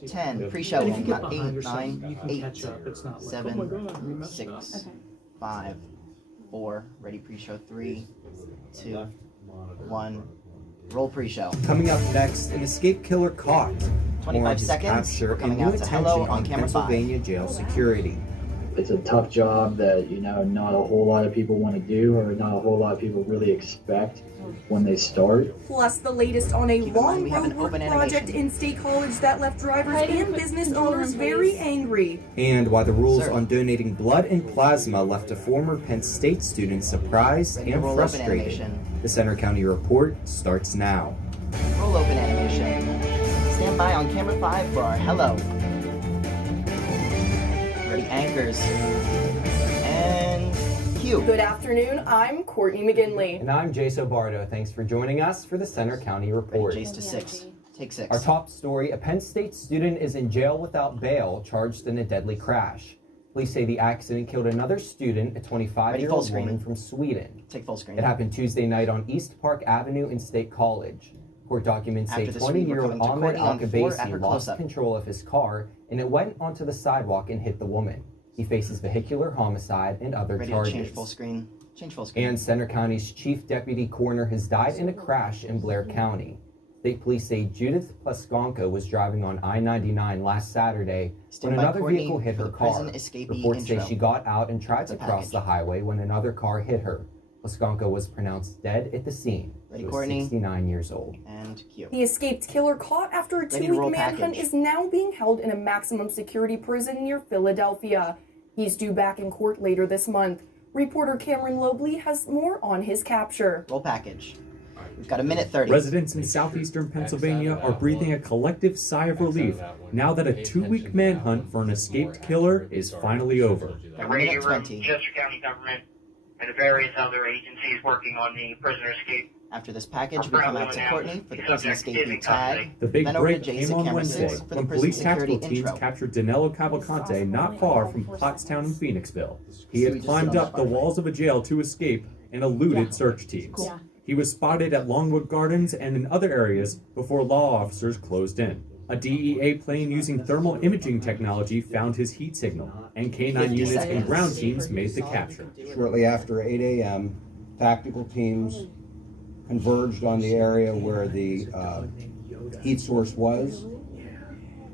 10, pre-showing, not 8, 9, 8, 7, 6, 5, 4, ready pre-show, 3, 2, 1, roll pre-show. Coming up next, an escape killer caught. 25 seconds, Capture we're coming and out new to attention hello on on camera 5. Pennsylvania jail security. It's a tough job that, not a whole lot of people want to do, or not a whole lot of people really expect when they start. Plus the latest on a long we have an road work open project animation. in State College that left drivers and business owners very angry. And why the rules Sir. on donating blood and plasma left a former Penn State student surprised Ready to and roll open frustrated. animation. The Center County Report starts now. Roll open animation. Stand by on camera 5 for our hello. Ready anchors. And cue. Good afternoon, I'm Courtney McGinley. And I'm Jace Obardo. Thanks for joining us for the Center County Report. Ready, Jace to 6. Take 6. Our top story, a Penn State student is in jail without bail, charged in a deadly crash. Police say the accident killed another student, a 25-year-old woman from Sweden. Take full screen. It happened Tuesday night on East Park Avenue in State College. Court documents say After the sweep, we're 20-year-old coming to Ahmed Courtney on 4 at her Al-Kabasi lost close-up. control of his car, and it went onto the sidewalk and hit the woman. He faces vehicular homicide and other Ready charges. to change full screen. Change full screen. And Center County's chief deputy coroner has died in a crash in Blair County. State police say Judith Plaskonka was driving on I-99 last Saturday when another vehicle hit her car. Reports say she got out and tried to cross the highway when another car hit her. Plaskonka was pronounced dead at the scene. Ready, She was Courtney? 69 years old. And cue. The escaped killer caught after a Ready to roll 2-week manhunt package. is now being held in a maximum security prison near Philadelphia. He's due back in court later this month. Reporter Cameron Lobley has more on his capture. Roll package. We've got a minute 30. Residents in southeastern Pennsylvania are breathing a collective sigh of relief now that a 2-week manhunt for an escaped killer is finally over. The A radio minute room, 20. Chester County government, and the various other agencies working on the prisoner escape. After this package, we come out to Courtney for the prison escapee tag. The big Then over to break Jace came at on camera Wednesday 6 for the when prison police security tactical teams intro. captured Danilo Cavalcante not far from Pottstown in Phoenixville. He we had just climbed sit on up the the walls of a jail to escape and eluded search teams. He was spotted at Longwood Gardens and in other areas before law officers closed in. A DEA plane using thermal imaging technology found his heat signal, and K-9 units and ground teams made the capture. Shortly after 8 a.m., tactical teams converged on the area where the heat source was.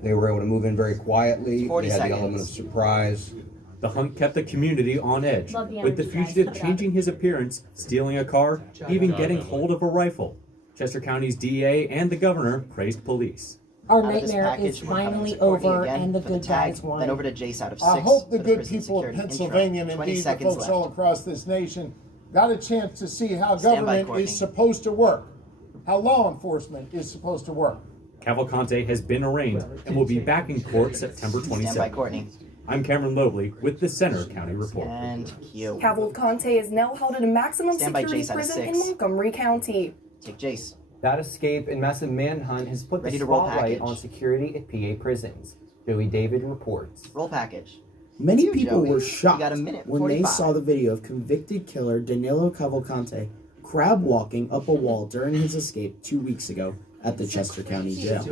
They were able to move in very quietly. 40 They had the seconds. element of surprise. The hunt kept the community on edge, with the fugitive changing his appearance, stealing a car, even getting hold of a rifle. Chester County's DA and the governor praised police. Our Out of this nightmare package, is we're coming finally to Courtney over again and the for good tag, guys won. Then over to Jace out of 6. I hope the for good prison people of security Pennsylvania intro. and 20 indeed the seconds folks all left. across this nation got a chance to see how Stand by, government Courtney. is supposed to work, how law enforcement is supposed to work. Cavalcante has been arraigned and will be back in court September Stand by, 27th. Courtney. I'm Cameron Lobley with the Center County Report. And cue. Cavalcante is now held in a maximum Stand by, security Jace, out of prison in 6. Montgomery County. Take Jace. That escape and massive manhunt has put Ready the to roll spotlight package. on security at PA prisons. Joey David reports. Roll package. Many You, people Joey. were You shocked got a minute when they 45. saw the video of convicted killer Danilo Cavalcante crab walking up a wall during his escape 2 weeks ago at the Chester County Jail.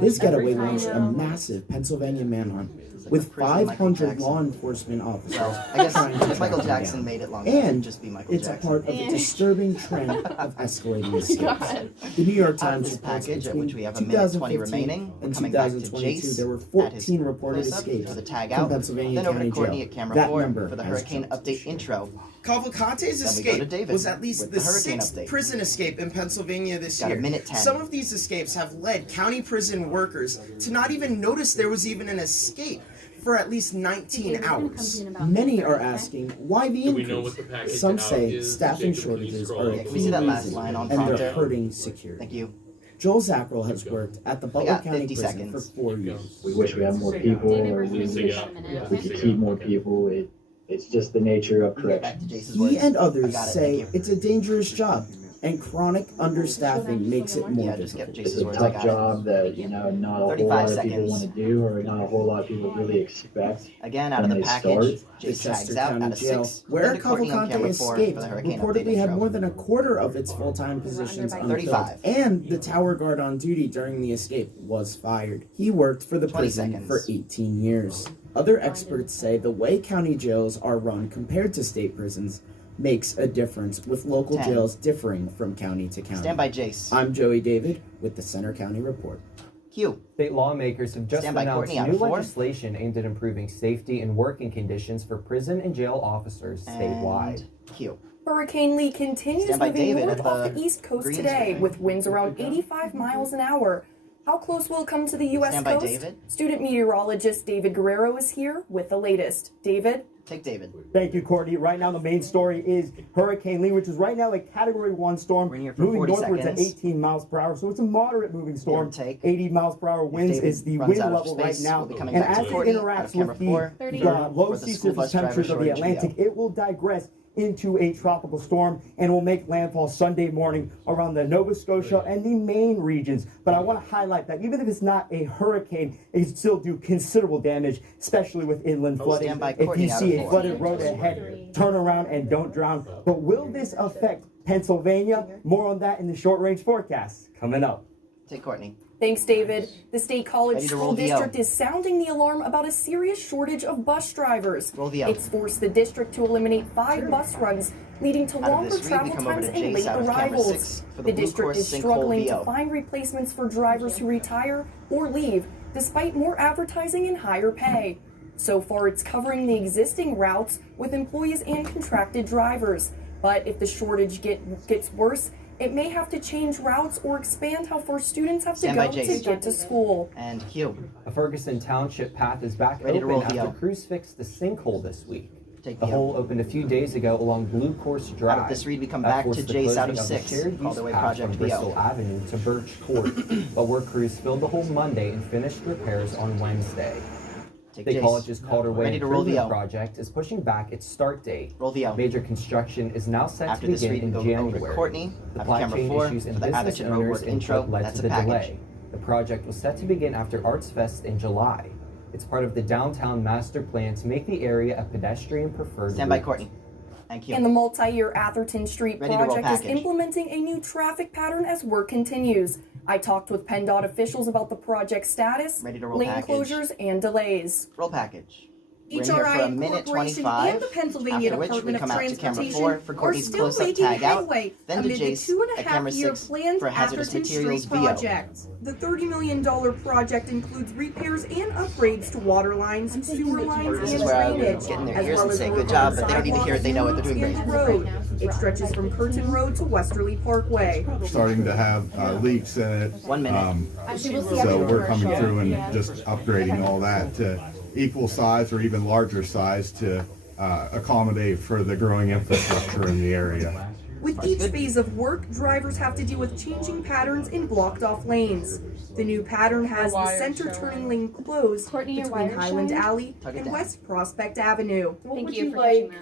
His getaway launched a massive Pennsylvania manhunt with 500 law enforcement officers Well, I guess trying to if Michael track him Jackson down. made it long enough, And just be Michael it's Jackson. a part of a disturbing trend of escalating escapes. The New York Out of Times this reports package, at between which we have a minute 20 2015 remaining, and coming back to 2022, Jace there were at his 14 reported close-up escapes for the tag from out. Pennsylvania Then over County to Courtney Jail. at camera That 4 number for the has hurricane jumped. update intro. Cavalcante's Then we go to escape David was at least with the the hurricane 6th update. prison escape in Pennsylvania this Got a year. minute 10. Some of these escapes have led county prison workers to not even notice there was even an escape for at least 19 hours. Many are asking why the increase. Some say staffing shortages are a Yeah, can we key see that last reason, line on and they're prompter? hurting security. Thank you. Joel Zackrell has worked at the Butler got County 50 Prison seconds. for 4 years. We wish we had more people, or we wish we could keep more people. It's just the nature of We get back correction. to Jace's words. He and others I got it, say thank you. it's a dangerous job, and chronic understaffing makes it more just get difficult. It's Jason's a words. I tough got job that, not a whole 35 lot of seconds. people want to do or not a whole lot of people really expect. it. Again, out of when the they package, start. The Jason Chester tags out County out of Jail, 6. where Linda Courtney on Cavalcante camera 4 escaped, for the Hurricane reportedly Update had intro. more than a quarter of its full-time positions unfilled, 35. and the tower guard on duty during the escape was fired. He worked for the 20 prison seconds. for 18 years. Other experts say the way county jails are run compared to state prisons makes a difference, with local 10. jails differing from county to county. Stand by, Jace. I'm Joey David with the Center County Report. Q. State lawmakers have just Stand by, announced Courtney, out new of 4. legislation aimed at improving safety and working conditions for prison and jail officers statewide. And Q. Hurricane Lee continues Stand by, moving David, north at off the the east coast green today screen. with winds around 85 miles an hour. How close will it come to the U.S. Stand by, coast? David. Student meteorologist David Guerrero is here with the latest. David? Take David. Thank you, Courtney. Right now, the main story is Hurricane Lee, which is right now a Category 1 storm, We're in here for moving 40 northwards seconds. at 18 miles per hour. So it's a moderate moving storm. Give or take. 80 miles per hour winds David is the runs wind out of level right space, now. we'll be coming And back to as it Courtney, out of interacts camera with the 4, low for the sea school surface bus driver temperatures of the shortage Atlantic, video. it will digress into a tropical storm and will make landfall Sunday morning around the Nova Scotia and the Maine regions. But I want to highlight that even if it's not a hurricane, it can still do considerable damage, especially with inland flooding. Stand by, If Courtney, you out see of a 4. flooded road ahead, turn around and don't drown. But will this affect Pennsylvania? More on that in the short range forecast coming up. Take Courtney. Thanks, David. The State College Ready to School roll VO. District is sounding the alarm about a serious shortage of bus drivers. Roll VO. It's forced the district to eliminate 5 bus runs, leading to Out of longer this read, we travel come over times to and Jace late out of camera arrivals. 6 for The the Blue district Course is Sinkhole struggling VO. to find replacements for drivers who retire or leave, despite more advertising and higher pay. So far, it's covering the existing routes with employees and contracted drivers. But if the shortage gets worse, it may have to change routes or expand how far students have to Stand by, go to Jace. get to school. And Q. A Ferguson Township path is back Ready to roll open after VO. crews fixed the sinkhole this week. Take The VO. hole opened a few days ago along Blue Course Drive. Out of this read, we come That back to forced the Jace out closing of the 6. shared All use the way path Project from Bristol VO. Avenue to Birch Court, but work crews filled the hole Monday and finished repairs on Wednesday. Take State Jace. College's Calderway Ready to roll Improvement VO. Project is pushing back its start date. Roll VO. Major construction is now set After to this begin read, we in go January. over to Courtney. Out of Supply camera chain 4 issues and for the business Atherton owners' Road intro. input led That's to a the package. delay. The project was set to begin after Arts Fest in July. It's part of the downtown master plan to make the area a pedestrian preferred Stand by, route. Courtney. Thank you. And the multi-year Atherton Street Ready to roll project is package. implementing a new traffic pattern as work continues. I talked with PennDOT officials about the project status, Ready to roll lane package. closures, and delays. Roll package. We're in here HRI for a minute Corporation 25, and the Pennsylvania after which we Department of come out to camera Transportation 4 for are Courtney's still close-up making tag out, headway then to amid the Jace 2.5 at camera year 6 planned for hazardous Atherton materials Street VO. project. The $30 million project includes repairs and upgrades to water lines, sewer lines, This is and where I would drainage, get in their as ears well and as say, work good job, on but they don't need to hear it, they know it, they're doing sidewalks great. and the road. It stretches from Curtin Road to Westerly Parkway. Starting to have leaks in it. 1 minute. So we're coming through and just upgrading all that to equal size or even larger size to accommodate for the growing infrastructure in the area. With each phase of work, drivers have to deal with changing patterns in blocked off lanes. The new pattern has the center turning lane closed between Highland Alley and West Prospect Avenue. Thank you for catching that.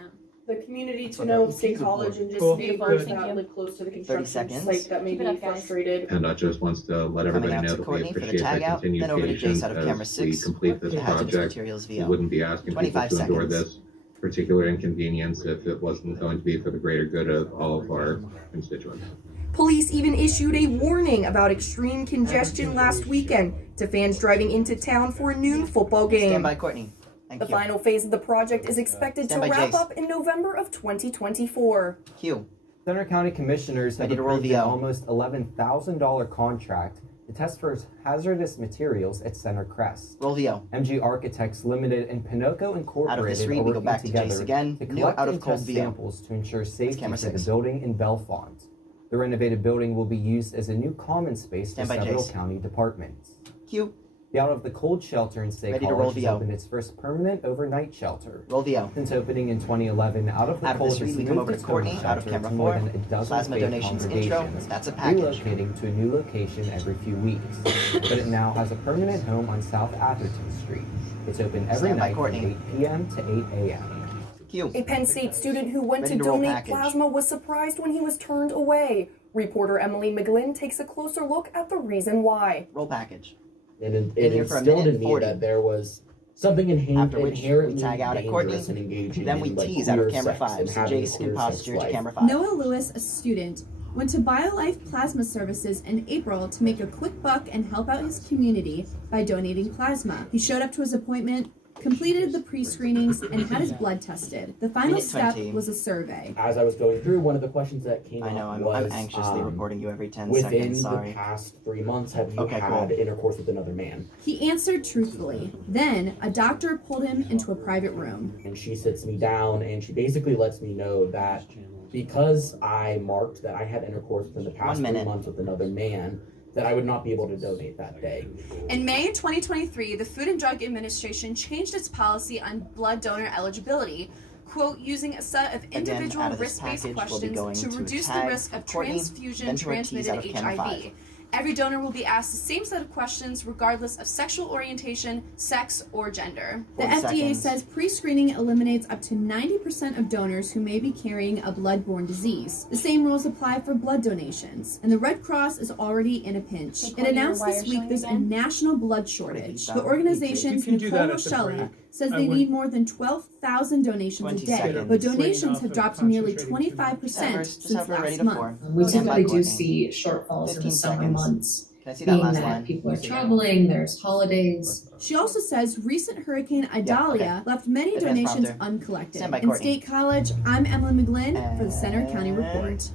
The community to know of State College and just neighbors that live close to the construction seconds. site that may be frustrated. PennDOT just wants to let Coming everybody out know to that we Courtney for the appreciate tag that out, continued then over to patience Jace out of camera as we 6 complete this for hazardous project. materials We VO. wouldn't be asking people 25 to endure seconds. this particular inconvenience if it wasn't going to be for the greater good of all of our constituents. Police even issued a warning about extreme congestion last weekend to fans driving into town for a noon football game. Stand by, Courtney. Thank The you. final phase of the project is expected Stand to by, wrap Jace. up in November of 2024. Q. Center County Commissioners have Ready to roll approved an VO. almost $11,000 contract to test for hazardous materials at Center Crest. Roll VO. MG Architects Limited and Pinocchio Incorporated Out of this read, are we go working back to together Jace again. to New collect out of and cold test VO. samples to ensure safety camera for the 6. building in Bellefonte. The renovated building will be used as a new common space for Stand by, several Jace. county departments. Q. The Out of the Cold Shelter in State Ready to roll College has VO. opened its first permanent overnight shelter. Roll VO. Since opening in 2011, Out of the Out of Cold this has read, we come moved over to its Courtney, homeless out of shelter camera to more 4. than a dozen Plasma faith donations intro. congregations, That's a package. relocating to a new location every few weeks. But it now has a permanent home on South Atherton Street. It's open every Stand by, night from Courtney. 8 p.m. to 8 a.m. Q. A Penn State student who went Ready to to roll donate package. plasma was surprised when he was turned away. Reporter Emily McGlynn takes a closer look at the reason why. Roll package. It here for a instilled minute in me 40. that there was something After which inherently we tag out at Courtney, dangerous and engaging then we in, like, tease out of queer camera sex 5. and So having a Jace queer can sex posture to life. camera 5. Noah Lewis, a student, went to BioLife Plasma Services in April to make a quick buck and help out his community by donating plasma. He showed up to his appointment, completed the pre-screenings, and had his blood tested. The final step was a survey. As I was going through, one of the questions that came I know, up I'm was, anxiously reporting you every 10 within seconds, sorry. the past 3 months, have you Okay, had cool. intercourse with another man? He answered truthfully. Then, a doctor pulled him into a private room. And she sits me down and she basically lets me know that because I marked that I had intercourse within the past 3 months with another man, that I would not be able to donate that day. In May 2023, the Food and Drug Administration changed its policy on blood donor eligibility, quote, using a set of individual out of this risk-based package, we'll be going questions to to reduce the tag risk of Courtney, transfusion then to Ortiz transmitted out of camera HIV. 5. Every donor will be asked the same set of questions regardless of sexual orientation, sex, or gender. The FDA says pre-screening eliminates up to 90% of donors who may be carrying a blood-borne disease. The same rules apply for blood donations, and the Red Cross is already in a pinch. It announced this week there's a national blood shortage. The organization's Nicole Rochelle says they need more than 12,000 donations a day, but donations have dropped to nearly 25% since last month. We typically do see shortfalls in the summer months, being that people are traveling, there's holidays. She also says recent Hurricane Idalia left many donations uncollected. In State College, I'm Emily McGlynn for the Center County Report.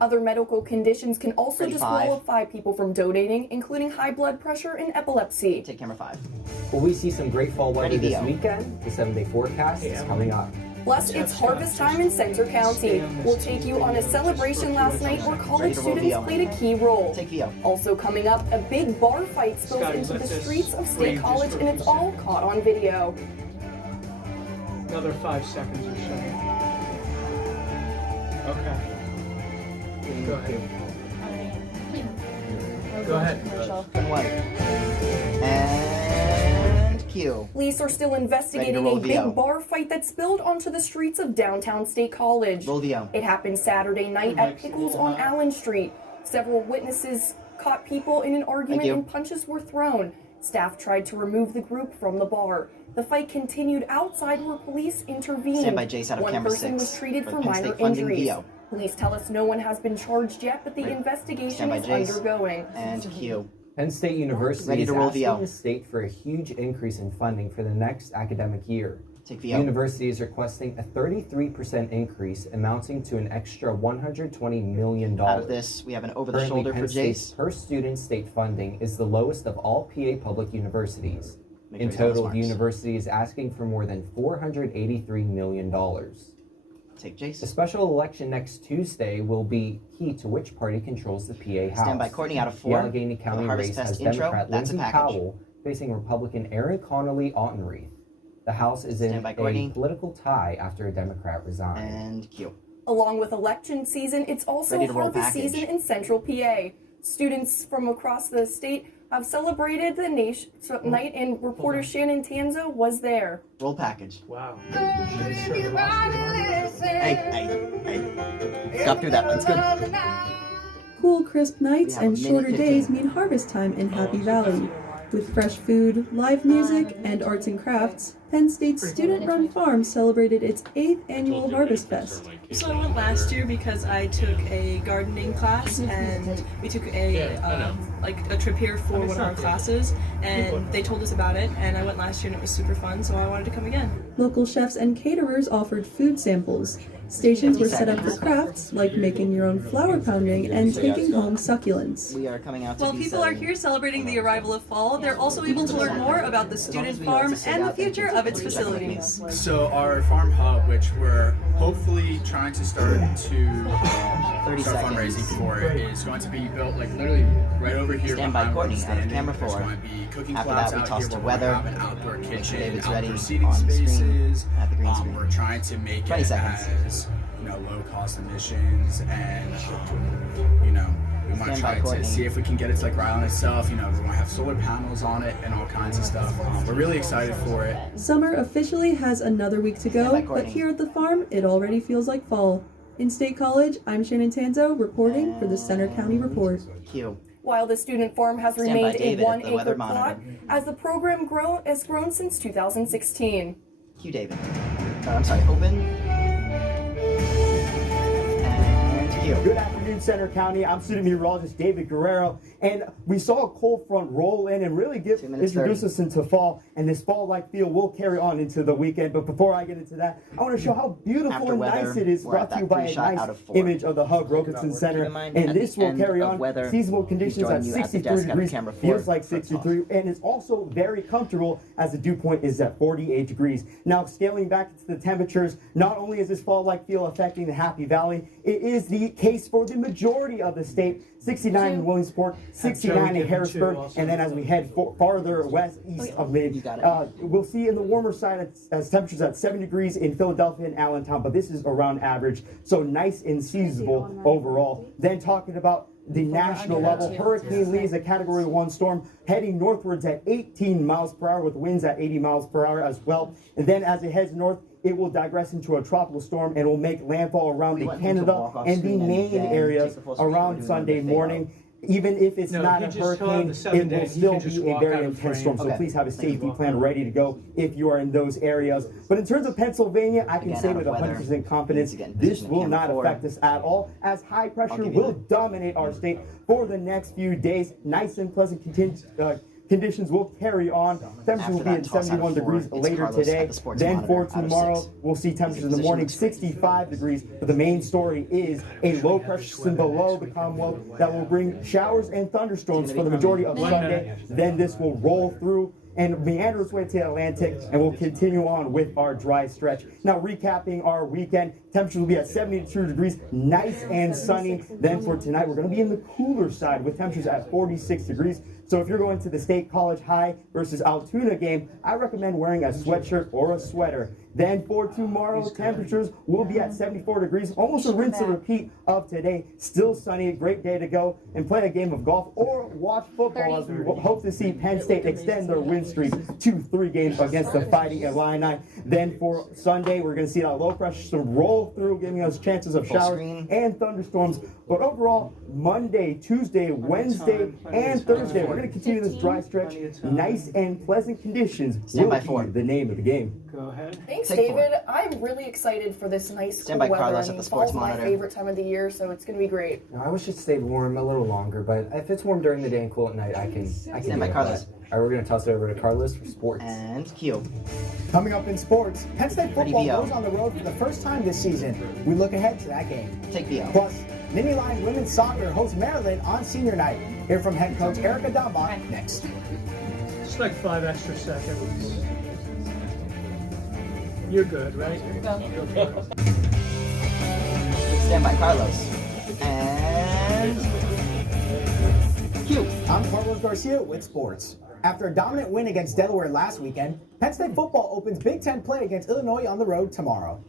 Other medical conditions can also disqualify people from donating, including high blood pressure and epilepsy. Take camera 5. Will we see some great fall weather this Video. weekend? The 7-day forecast is coming up. Plus, it's harvest time in Center County. We'll take you on a celebration last night where college students played a key role. Also coming up, a big bar fight spills into the streets of State College, and it's all caught on video. Another 5 seconds or so. Okay. Go ahead. Go ahead. And cue. Police are still investigating a big bar fight that spilled onto the streets of downtown State College. It happened Saturday night at Pickles on Allen Street. Several witnesses caught people in an argument and punches were thrown. Staff tried to remove the group from the bar. The fight continued outside where police intervened. Stand by Jace out of One camera person 6 was treated for Penn minor State funding injuries. VO. Police tell us no one has been charged yet, but the investigation Stand by is Jace. undergoing. And cue. Penn State University Ready is to roll asking VO. the state for a huge increase in funding for the next academic year. Take The VO. university is requesting a 33% increase, amounting to an extra $120 million. Out of this, we have an over-the-shoulder for Penn State's Jace. per student state funding is the lowest of all PA public universities. Make In sure he's on total, the smarts. university is asking for more than $483 million. Take Jace. The special election next Tuesday will be key to which party controls the PA House. Stand by Courtney out of 4. The Allegheny County The Harvest race Fest has intro, Democrat that's a Lindsey package. Powell facing Republican Aaron Connolly Autenreith. The House is in Stand by a Courtney. political tie after a Democrat resigned. And cue. Along with election season, it's also Ready to roll harvest package. season in Central PA. Students from across the state have celebrated the night, and reporter Shannon Tanzo was there. Roll package. Wow. Hey. Got through that. That's good. Cool, crisp nights We have and a minute shorter 15. days mean harvest time in Happy Valley. With fresh food, live music, and arts and crafts, Penn State's student-run farm celebrated its 8th annual Harvest Fest. So I went last year because I took a gardening class, and we took a trip here for one of our classes, and they told us about it, and I went last year and it was super fun, so I wanted to come again. Local chefs and caterers offered food samples. Stations were set up for crafts, like making your own flour pounding and taking home succulents. We are coming out to While people are here celebrating the arrival of fall, they're also able to learn more about the student farm and the future of its facilities. So our farm hub, which we're hopefully trying to start start fundraising for, is going to be built like literally right over here. Stand by behind where I'm Courtney, out of standing. camera There's 4. going to be cooking After clouds that, we out toss here to where weather. we have an outdoor Make sure kitchen, David's outdoor ready seating on the screen spaces. at the green screen. We're trying to make 20 it seconds. as low cost emissions, and we want Stand to by try to Courtney. see if we can get it to like right on itself. We want to have solar panels on it and all kinds of stuff. We're really excited for it. Summer officially has another week to go, but Courtney. here at the farm, it already feels like fall. In State College, I'm Shannon Tanzo reporting for the Center County Report. Q. While the student farm has Stand by remained a David at the 1 weather acre plot, monitor. as the program has grown since 2016. Q David. I'm sorry, open. And Q. Good afternoon, Center County. I'm student meteorologist David Guerrero, and we saw a cold front roll in and really introduce us into fall, and this fall-like feel will carry on into the weekend. But before I get into that, I want to show how beautiful After and weather, nice it is, we're brought at to you that by a 3-shot nice out of 4. image of the Hub Robertson Center, and at this the will end carry of on weather, seasonal he's conditions joining at you at the 63 desk at degrees, camera 4 feels like for 63, and it's also very comfortable as the dew point is at 48 degrees. Now, scaling back into the temperatures, not only is this fall-like feel affecting the Happy Valley, it is the case for the majority of the state. 69 in Williamsport, 69 in Harrisburg, and then as we head farther west, east of Mid, we'll see in the warmer side as temperatures at 7 degrees in Philadelphia and Allentown, but this is around average, so nice and seasonable overall. Then talking about the national level, Hurricane Lee is a Category 1 storm heading northwards at 18 miles per hour with winds at 80 miles per hour as well. And then as it heads north, it will digress into a tropical storm and will make landfall around the Canada and the Maine areas around Sunday morning. Even if it's not a hurricane, it will still be a very intense storm. So please have a safety plan ready to go if you are in those areas. But in terms of Pennsylvania, I can say with 100% confidence, this will not affect us at all, as high pressure will dominate our state for the next few days. Nice and pleasant conditions will carry on. Temperatures will be at 71 degrees later today. Then for tomorrow, we'll see temperatures in the morning 65 degrees. But the main story is a low pressure system below the Commonwealth that will bring showers and thunderstorms for the majority of Sunday. Then this will roll through and meander its way to the Atlantic, and we'll continue on with our dry stretch. Now, recapping our weekend, temperatures will be at 72 degrees, nice and sunny. Then for tonight, we're going to be in the cooler side with temperatures at 46 degrees. So if you're going to the State College High versus Altoona game, I recommend wearing a sweatshirt or a sweater. Then for tomorrow, temperatures will be at 74 degrees, almost a rinse and repeat of today. Still sunny, a great day to go and play a game of golf or watch football as we hope to see Penn State extend their win streak to 3 games against the Fighting Illini. Then for Sunday, we're going to see that low pressure system roll through, giving us chances of showers and thunderstorms. But overall, Monday, Tuesday, Wednesday, and Thursday, we're going to continue this dry stretch. Nice and pleasant conditions will be the name of the game. Go ahead. Thanks, David. I'm really excited for this nice cool weather. I mean, fall's my favorite time of the year, so it's going to be great. I wish it stayed warm a little longer, but if it's warm during the day and cool at night, I can Stand by Carlos. All right, we're going to toss it over to Carlos for sports. And Q. Coming up in sports, Penn State football goes on the road for the first time this season. We look ahead to that game. Take BO. Plus, Nittany Lion women's soccer hosts Maryland on senior night. Hear from head coach Erica Dombach next. Just like 5 extra seconds. You're good, right? Stand by Carlos. And Q. I'm Carlos Garcia with sports. After a dominant win against Delaware last weekend, Penn State football opens Big Ten play against Illinois on the road tomorrow.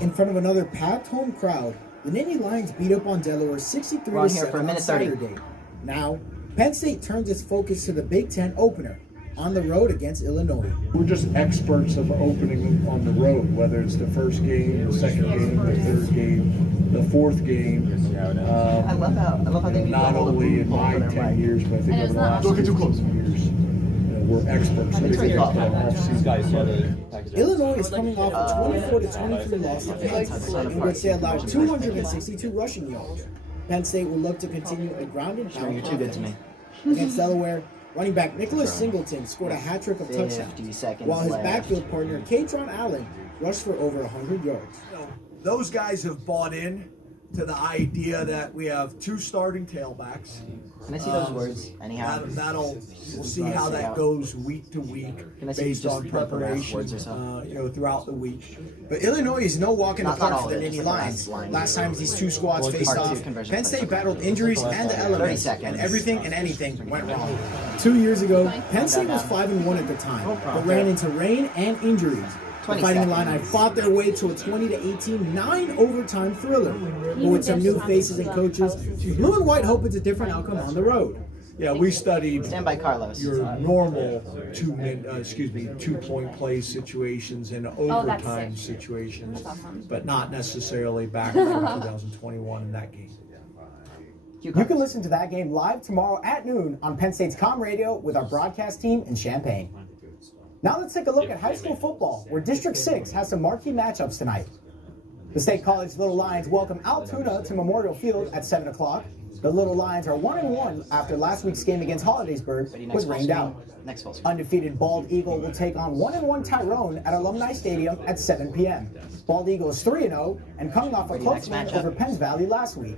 In front of another packed home crowd, the Nittany Lions beat up on Delaware 63-7 on Saturday. Now, Penn State turns its focus to the Big Ten opener on the road against Illinois. We're just experts of opening on the road, whether it's the first game, the second game, the third game, the fourth game. I love how they not only in my 10 years, but I think over the last 15 years, we're experts. Illinois is coming off a 24-23 loss to Kansas, in which they allowed 262 rushing yards. Penn State will look to continue a grounded pound You're too good to me. Against Delaware, running back Nicholas Singleton scored a hat-trick of touchdowns, while his backfield partner, Katron Allen, rushed for over 100 yards. Those guys have bought in to the idea that we have 2 starting tailbacks. Can I see those words? Anyhow. We'll see how that goes week to week based on preparation, throughout the week. But Illinois is no walk in the park for the Nittany Lions. Last time these 2 squads faced off, Penn State battled injuries and the elements, and everything and anything went wrong. 2 years ago, Penn State was 5-1 at the time, but ran into rain and injuries. The Fighting Illini fought their way to a 20-18 9-overtime thriller. But with some new faces and coaches, Blue and White hope it's a different outcome on the road. Yeah, we studied Stand by, Carlos. your normal 2-point play situations and overtime situations, but not necessarily back in 2021 in that game. You can listen to that game live tomorrow at noon on Penn State's Com Radio with our broadcast team in Champaign. Now let's take a look at high school football, where District 6 has some marquee matchups tonight. The State College Little Lions welcome Altoona to Memorial Field at 7 o'clock. The Little Lions are 1-1 after last week's game against Hollidaysburg was rained out. Undefeated Bald Eagle will take on 1-1 Tyrone at Alumni Stadium at 7 p.m. Bald Eagle is 3-0 and coming off a close win over Penns Valley last week.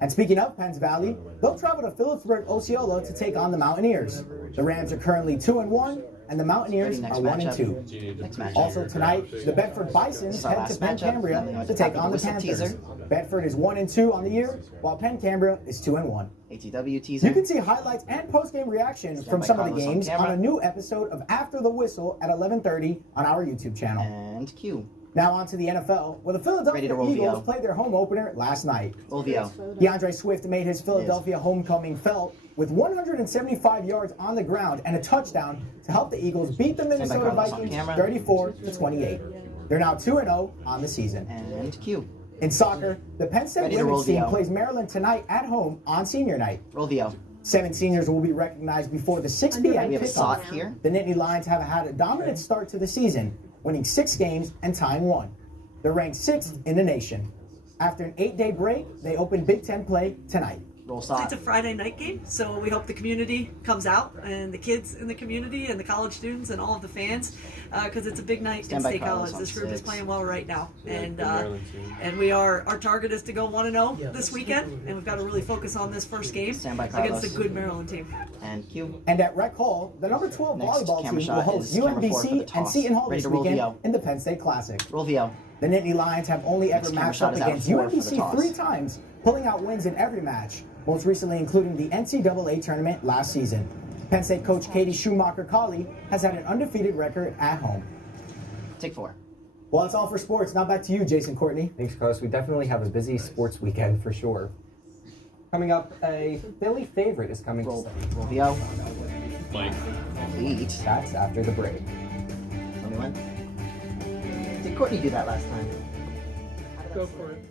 And speaking of Penns Valley, they'll travel to Phillipsburg, Osceola to take on the Mountaineers. The Rams are currently 2-1. And the Mountaineers are 1-2. Also tonight, the Bedford Bisons head to Penn Cambria to take on the Panthers. Bedford is 1-2 on the year, while Penn Cambria is 2-1. ATW teaser. You can see highlights and post-game reaction from some of the games on a new episode of After the Whistle at 11:30 on our YouTube channel. And Q. Now on to the NFL, where the Philadelphia Eagles played their home opener last night. DeAndre Swift made his Philadelphia homecoming felt with 175 yards on the ground and a touchdown to help the Eagles beat the Minnesota Vikings 34-28. They're now 2-0 on the season. And Q. In soccer, the Penn State women's team plays Maryland tonight at home on senior night. 7 seniors will be recognized before the 6 p.m. kickoff. The Nittany Lions have had a dominant start to the season, winning 6 games and tying 1. They're ranked 6th in the nation. After an 8-day break, they open Big Ten play tonight. It's a Friday night game, so we hope the community comes out and the kids in the community and the college students and all of the fans, because it's a big night in State College. This group is playing well right now, and our target is to go 1-0 this weekend, and we've got to really focus on this first game against a good Maryland team. And at Rec Hall, the number 12 volleyball team will host UMBC and Seton Hall this weekend in the Penn State Classic. The Nittany Lions have only ever matched up against UMBC 3 times, pulling out wins in every match, most recently including the NCAA tournament last season. Penn State coach Katie Schumacher-Colley has had an undefeated record at home. Take 4. Well, that's all for sports. Now back to you, Jason Courtney. Thanks, Carlos. We definitely have a busy sports weekend for sure. Coming up, a Philly favorite is coming to Rovio. Mike. That's after the break. Tell me when. Did Courtney do that last time? Go for it.